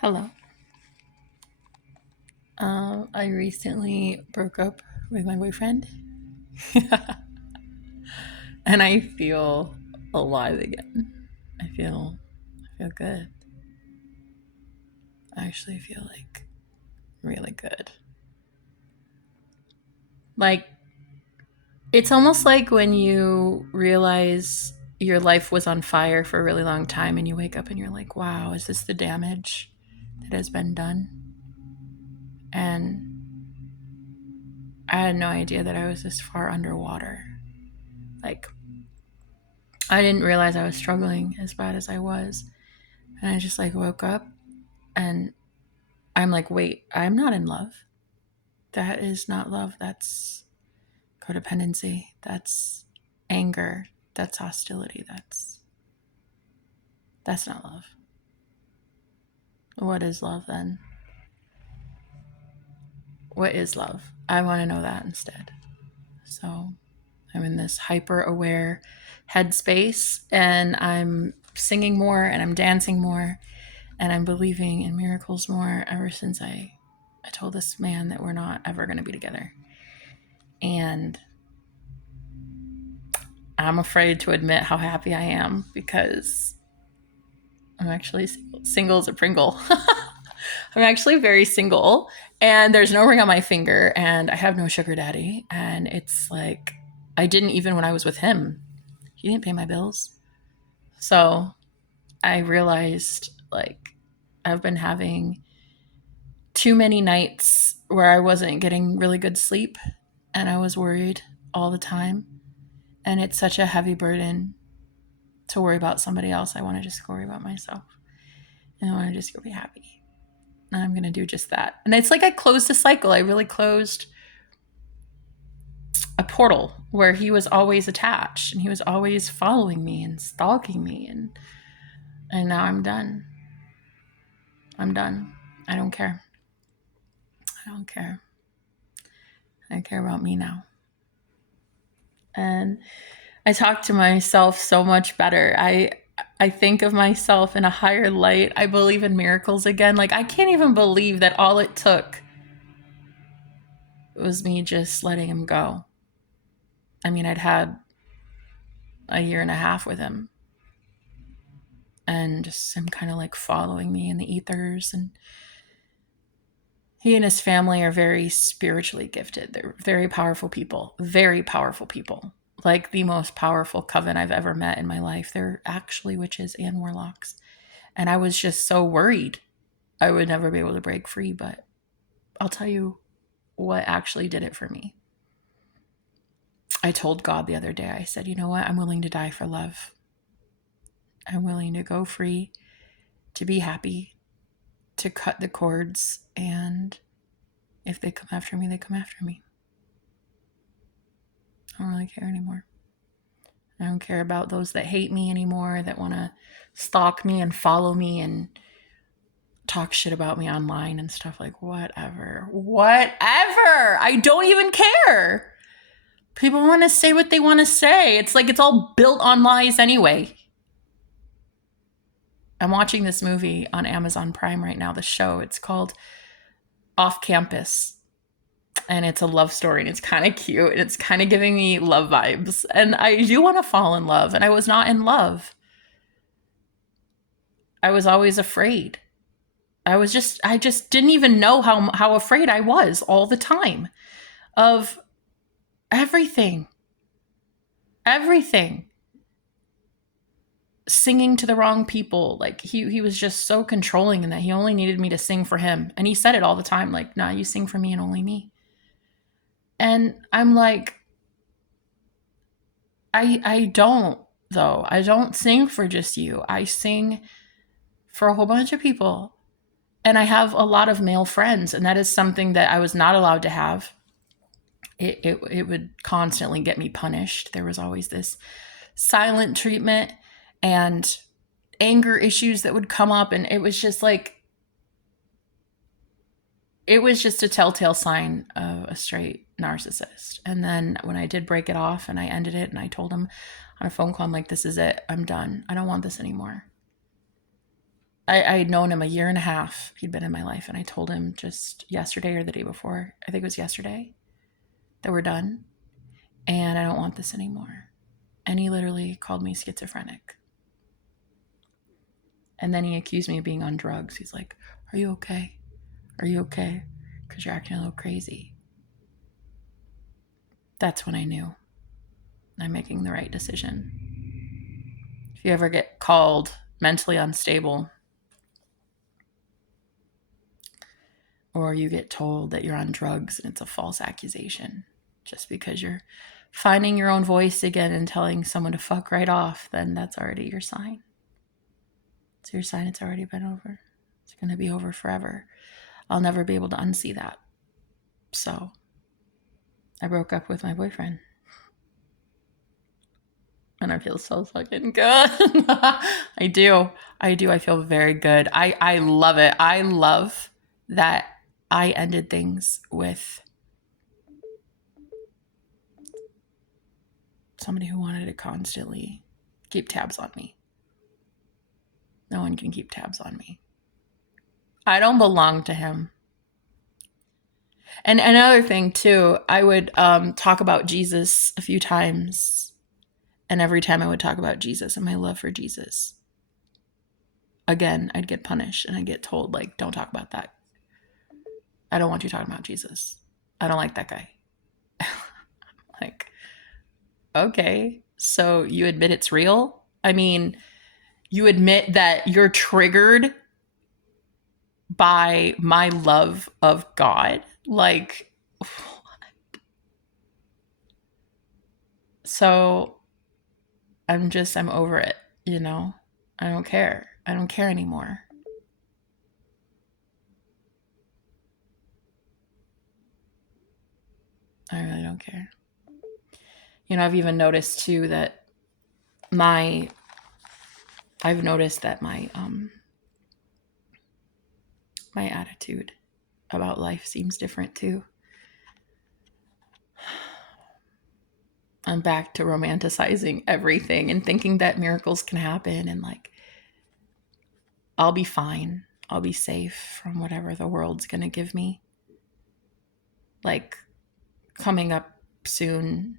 Hello. I recently broke up with my boyfriend, and I feel alive again. I feel good. I actually feel like really good. Like it's almost like when you realize your life was on fire for a really long time, and you wake up and you're like, "Wow, is this the damage that has been done?" And I had no idea that I was this far underwater. Like I didn't realize I was struggling as bad as I was. And I just like woke up and I'm like, wait, I'm not in love. That is not love. That's codependency. That's anger. That's hostility. That's not love. What is love then? What is love? I want to know that instead. So I'm in this hyper aware headspace and I'm singing more and I'm dancing more and I'm believing in miracles more ever since I told this man that we're not ever going to be together. And I'm afraid to admit how happy I am because I'm actually single as a Pringle. I'm actually very single and there's no ring on my finger and I have no sugar daddy. And it's like, I didn't even when I was with him, he didn't pay my bills. So I realized like I've been having too many nights where I wasn't getting really good sleep and I was worried all the time. And it's such a heavy burden to worry about somebody else. I want to just worry about myself. And I want to just go be happy. And I'm going to do just that. And it's like I closed a cycle. I really closed a portal where he was always attached and he was always following me and stalking me. And now I'm done. I'm done. I don't care. I don't care. I care about me now. And I talk to myself so much better. I think of myself in a higher light. I believe in miracles again. Like I can't even believe that all it took was me just letting him go. I mean, I'd had a year and a half with him and just him kind of like following me in the ethers. And he and his family are very spiritually gifted. They're very powerful people, like the most powerful coven I've ever met in my life. They're actually witches and warlocks. And I was just so worried I would never be able to break free. But I'll tell you what actually did it for me. I told God the other day, I said, you know what? I'm willing to die for love. I'm willing to go free, to be happy, to cut the cords. And if they come after me, they come after me. I don't really care anymore. I don't care about those that hate me anymore, that want to stalk me and follow me and talk shit about me online and stuff. Like, whatever. I don't even care. People want to say what they want to say. It's like it's all built on lies anyway. I'm watching this movie on Amazon Prime right now, the show. It's called Off Campus. And it's a love story and it's kind of cute and it's kind of giving me love vibes. And I do want to fall in love. And I was not in love. I was always afraid. I just didn't even know how afraid I was all the time of everything. Everything. Singing to the wrong people. Like he was just so controlling in that he only needed me to sing for him. And he said it all the time, like, nah, you sing for me and only me. And I'm like, I don't though. I don't sing for just you. I sing for a whole bunch of people. And I have a lot of male friends, and that is something that I was not allowed to have. It would constantly get me punished. There was always this silent treatment and anger issues that would come up, and it was just a telltale sign of a straight narcissist. And then when I did break it off and I ended it and I told him on a phone call, I'm like, this is it. I'm done. I don't want this anymore. I'd known him a year and a half. He'd been in my life, and I told him just yesterday or the day before, I think it was yesterday, that we're done and I don't want this anymore. And he literally called me schizophrenic. And then he accused me of being on drugs. He's like, "Are you okay? Are you okay? Because you're acting a little crazy." That's when I knew I'm making the right decision. If you ever get called mentally unstable, or you get told that you're on drugs and it's a false accusation, just because you're finding your own voice again and telling someone to fuck right off, then that's already your sign. It's your sign it's already been over. It's going to be over forever. I'll never be able to unsee that. So I broke up with my boyfriend. And I feel so fucking good. I do. I feel very good. I love it. I love that I ended things with somebody who wanted to constantly keep tabs on me. No one can keep tabs on me. I don't belong to him. And another thing too, I would talk about Jesus a few times, and every time I would talk about Jesus and my love for Jesus, again, I'd get punished and I'd get told, like, don't talk about that. I don't want you talking about Jesus. I don't like that guy. Like, okay, so you admit it's real? I mean, you admit that you're triggered by my love of God? Like, so I'm over it, you know? I don't care. I don't care anymore. I really don't care. You know, I've even noticed too that my my attitude about life seems different too. I'm back to romanticizing everything and thinking that miracles can happen and, like, I'll be fine. I'll be safe from whatever the world's going to give me. Like, coming up soon,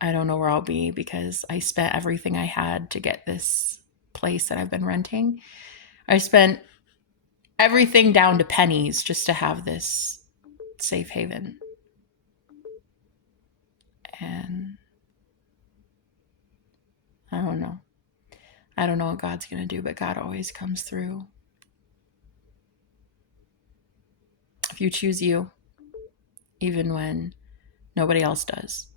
I don't know where I'll be because I spent everything I had to get this place that I've been renting. I spent everything down to pennies just to have this safe haven. And I don't know. I don't know what God's going to do, but God always comes through. If you choose you, even when nobody else does,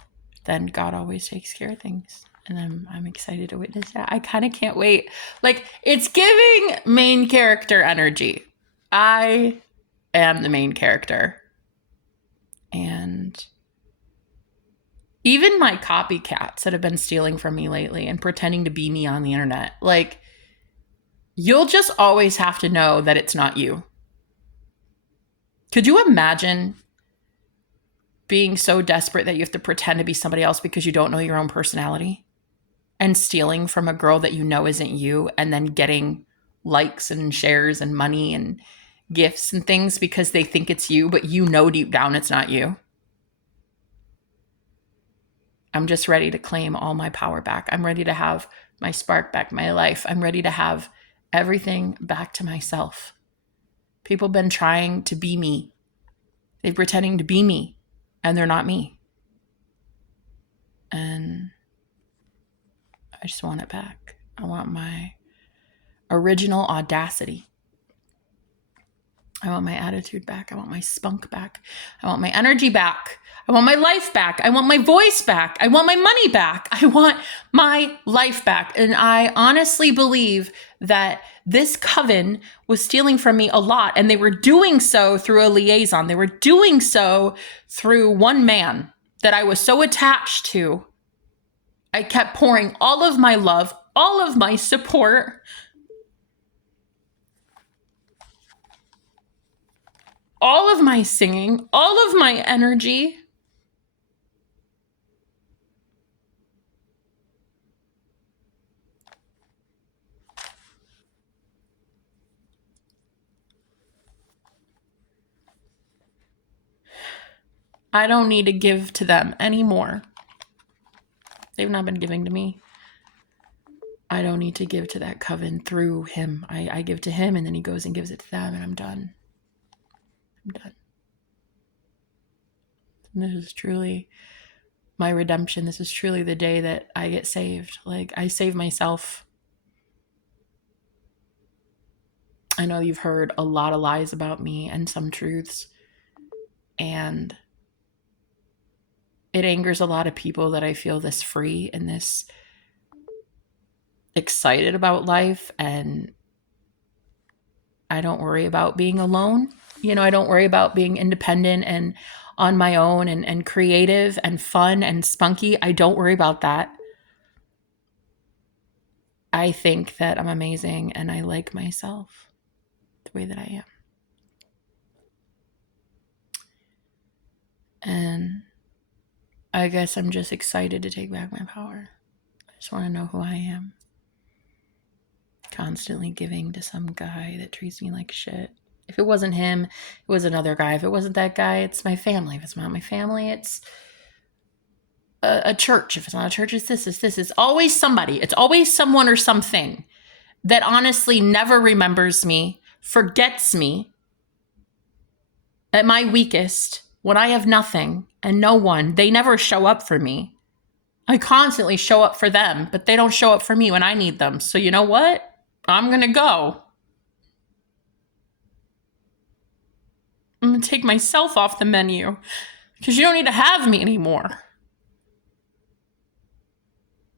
then God always takes care of things. And I'm excited to witness that. I kind of can't wait. Like, it's giving main character energy. I am the main character. And even my copycats that have been stealing from me lately and pretending to be me on the internet, like, you'll just always have to know that it's not you. Could you imagine being so desperate that you have to pretend to be somebody else because you don't know your own personality, and stealing from a girl that you know isn't you, and then getting likes and shares and money and gifts and things because they think it's you, but you know deep down it's not you? I'm just ready to claim all my power back. I'm ready to have my spark back, my life. I'm ready to have everything back to myself. People have been trying to be me. They're pretending to be me, and they're not me. And I just want it back. I want my original audacity. I want my attitude back. I want my spunk back. I want my energy back. I want my life back. I want my voice back. I want my money back. I want my life back. And I honestly believe that this coven was stealing from me a lot, and they were doing so through a liaison. They were doing so through one man that I was so attached to. I kept pouring all of my love, all of my support, all of my singing, all of my energy. I don't need to give to them anymore. They've not been giving to me. I don't need to give to that coven through him. I give to him, and then he goes and gives it to them, and I'm done. I'm done. And this is truly my redemption. This is truly the day that I get saved. Like, I save myself. I know you've heard a lot of lies about me and some truths, and it angers a lot of people that I feel this free and this excited about life, and I don't worry about being alone. I don't worry about being independent and on my own and creative and fun and spunky. I don't worry about that. I think that I'm amazing and I like myself the way that I am. And I guess I'm just excited to take back my power. I just want to know who I am. Constantly giving to some guy that treats me like shit. If it wasn't him, it was another guy. If it wasn't that guy, it's my family. If it's not my family, it's a church. If it's not a church, it's this. It's always somebody. It's always someone or something that honestly never remembers me, forgets me at my weakest, when I have nothing and no one. They never show up for me. I constantly show up for them, but they don't show up for me when I need them. So you know what? I'm going to go. I'm going to take myself off the menu because you don't need to have me anymore.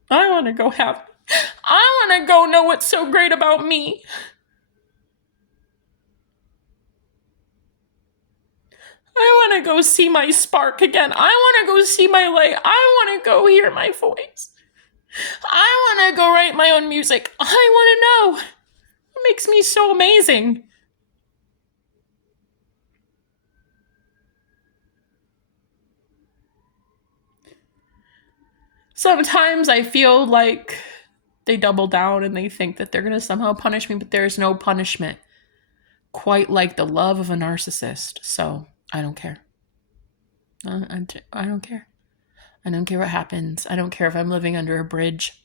I want to go know what's so great about me. I want to go see my spark again. I want to go see my light. I want to go hear my voice. I want to go write my own music. I want to know what makes me so amazing. Sometimes I feel like they double down and they think that they're going to somehow punish me, but there's no punishment quite like the love of a narcissist. So I don't care. I don't care. I don't care what happens. I don't care if I'm living under a bridge.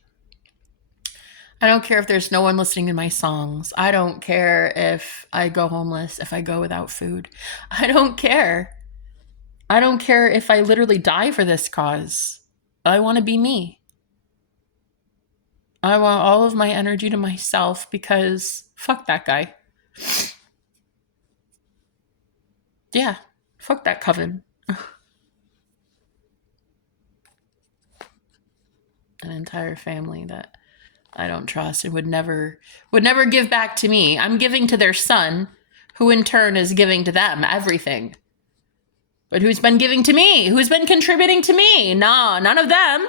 I don't care if there's no one listening to my songs. I don't care if I go homeless, if I go without food. I don't care. I don't care if I literally die for this cause. I want to be me. I want all of my energy to myself because fuck that guy. Yeah, fuck that coven. An entire family that I don't trust and would never give back to me. I'm giving to their son, who in turn is giving to them everything. But who's been giving to me? Who's been contributing to me? Nah, none of them.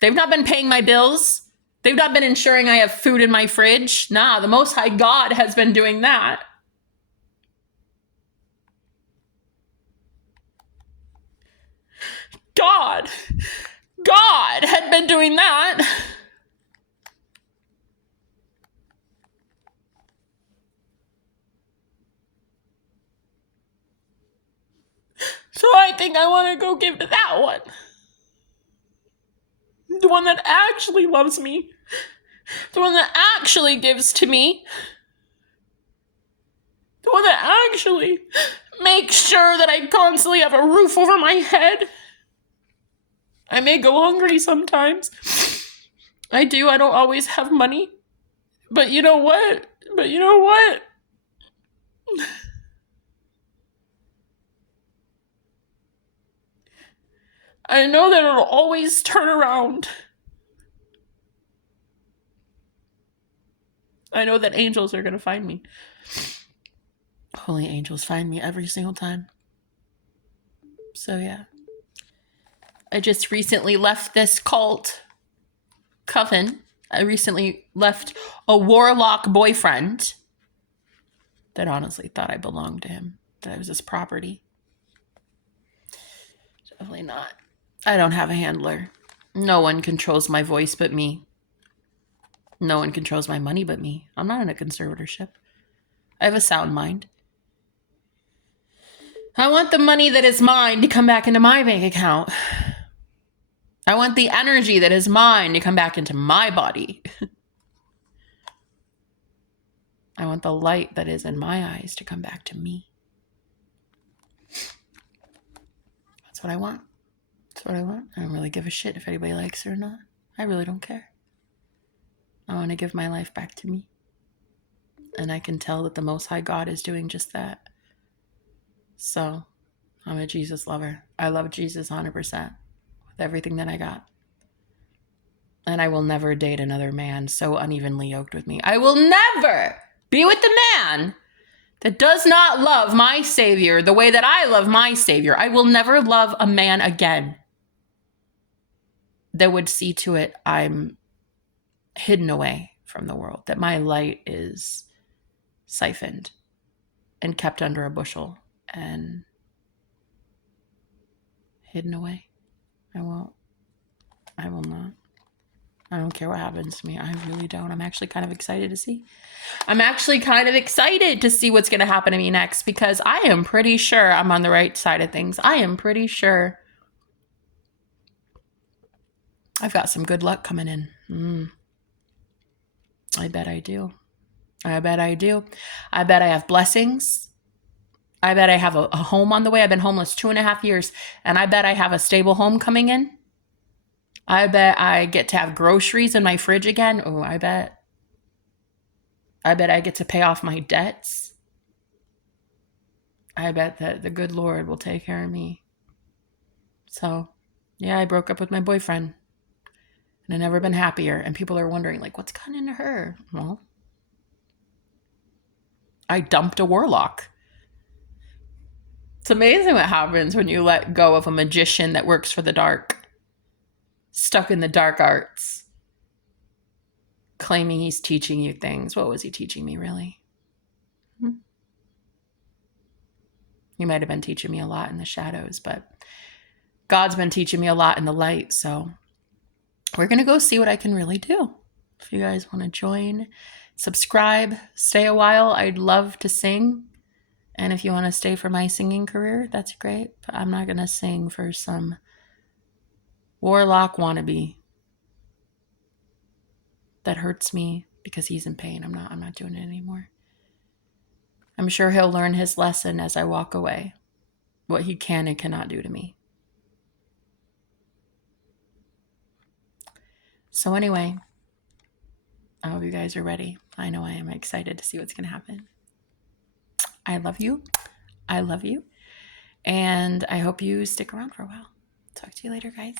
They've not been paying my bills. They've not been ensuring I have food in my fridge. Nah, the Most High God has been doing that. God had been doing that. So I think I want to go give to that one. The one that actually loves me. The one that actually gives to me. The one that actually makes sure that I constantly have a roof over my head. I may go hungry sometimes. I do. I don't always have money. But you know what? I know that it'll always turn around. I know that angels are going to find me. Holy angels find me every single time. So yeah. I just recently left this cult coven. I recently left a Warlock boyfriend that honestly thought I belonged to him, that I was his property. Definitely not. I don't have a handler. No one controls my voice but me. No one controls my money but me. I'm not in a conservatorship. I have a sound mind. I want the money that is mine to come back into my bank account. I want the energy that is mine to come back into my body. I want the light that is in my eyes to come back to me. That's what I want. That's what I want. I don't really give a shit if anybody likes it or not. I really don't care. I want to give my life back to me. And I can tell that the Most High God is doing just that. So, I'm a Jesus lover. I love Jesus 100% with everything that I got. And I will never date another man so unevenly yoked with me. I will never be with the man that does not love my Savior the way that I love my Savior. I will never love a man again that would see to it I'm hidden away from the world, that my light is siphoned and kept under a bushel and hidden away. I won't. I will not. I don't care what happens to me. I really don't. I'm actually kind of excited to see. I'm actually kind of excited to see what's going to happen to me next, because I am pretty sure I'm on the right side of things. I am pretty sure I've got some good luck coming in. I bet I do. I bet I do. I bet I have blessings. I bet I have a home on the way. I've been homeless 2.5 years, and I bet I have a stable home coming in. I bet I get to have groceries in my fridge again. Oh, I bet I get to pay off my debts. I bet that the good Lord will take care of me. So, yeah, I broke up with my boyfriend, and I've never been happier. And people are wondering, like, what's gotten into her? Well, I dumped a warlock. It's amazing what happens when you let go of a magician that works for the dark, stuck in the dark arts, claiming he's teaching you things. What was he teaching me, really? He might have been teaching me a lot in the shadows, but God's been teaching me a lot in the light. So we're going to go see what I can really do. If you guys want to join, subscribe, stay a while. I'd love to sing. And if you want to stay for my singing career, that's great. But I'm not going to sing for some warlock wannabe that hurts me because he's in pain. I'm not doing it anymore. I'm sure he'll learn his lesson as I walk away, what he can and cannot do to me. So anyway, I hope you guys are ready. I know I am excited to see what's going to happen. I love you. I love you. And I hope you stick around for a while. Talk to you later, guys.